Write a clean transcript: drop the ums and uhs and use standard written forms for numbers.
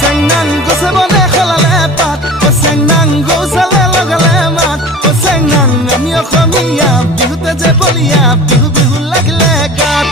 চেংনাং গছে বনে খলালে পাত চেংনাং গৌচালে লগালে মাত চেংনাং আমি অসমীয়া বিহুতে যে বলিয়া বিহু বিহু লাগিলে গাত